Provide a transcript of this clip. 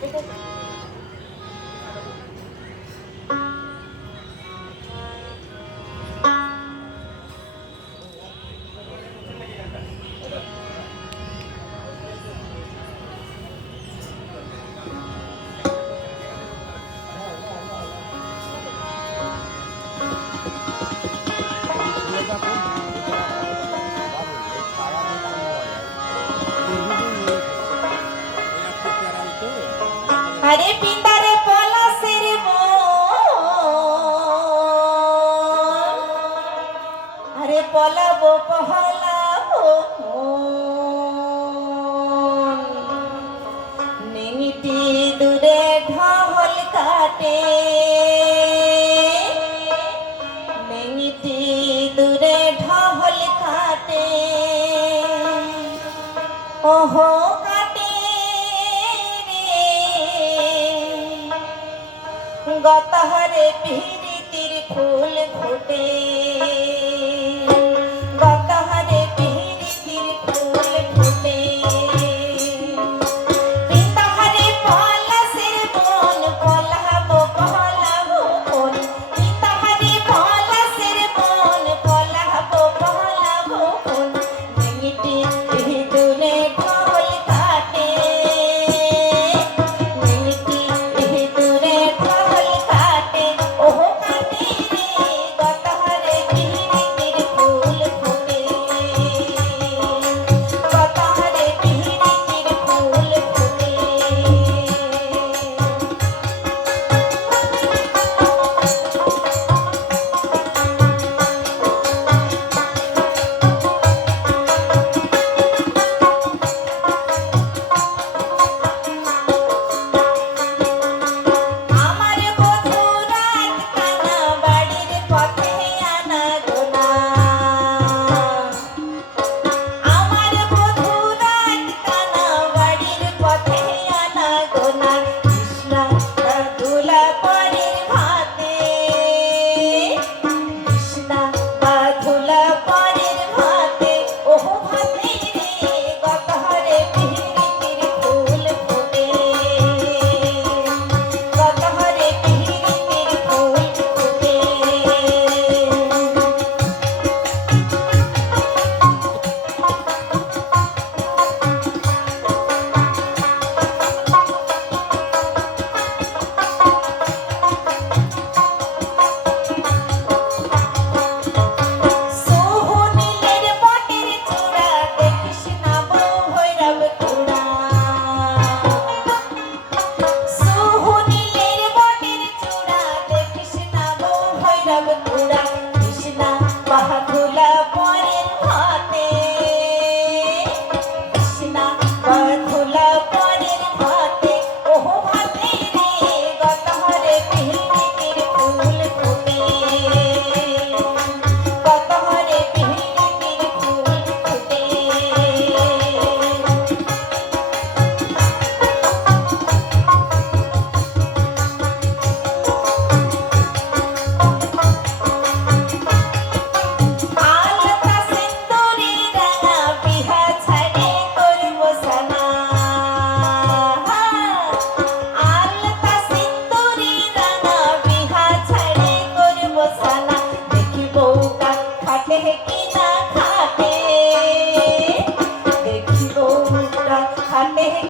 結構。আরে পিতারে পলাশের আরে পলাবো পহলাবো নিমিতি দূরে ঢল কাটে। নিমিতি দূরে ঢল কাটে। ওহো গঙ্গা তাহারে পিহিরি ফুল ফুটে। clap and pull down.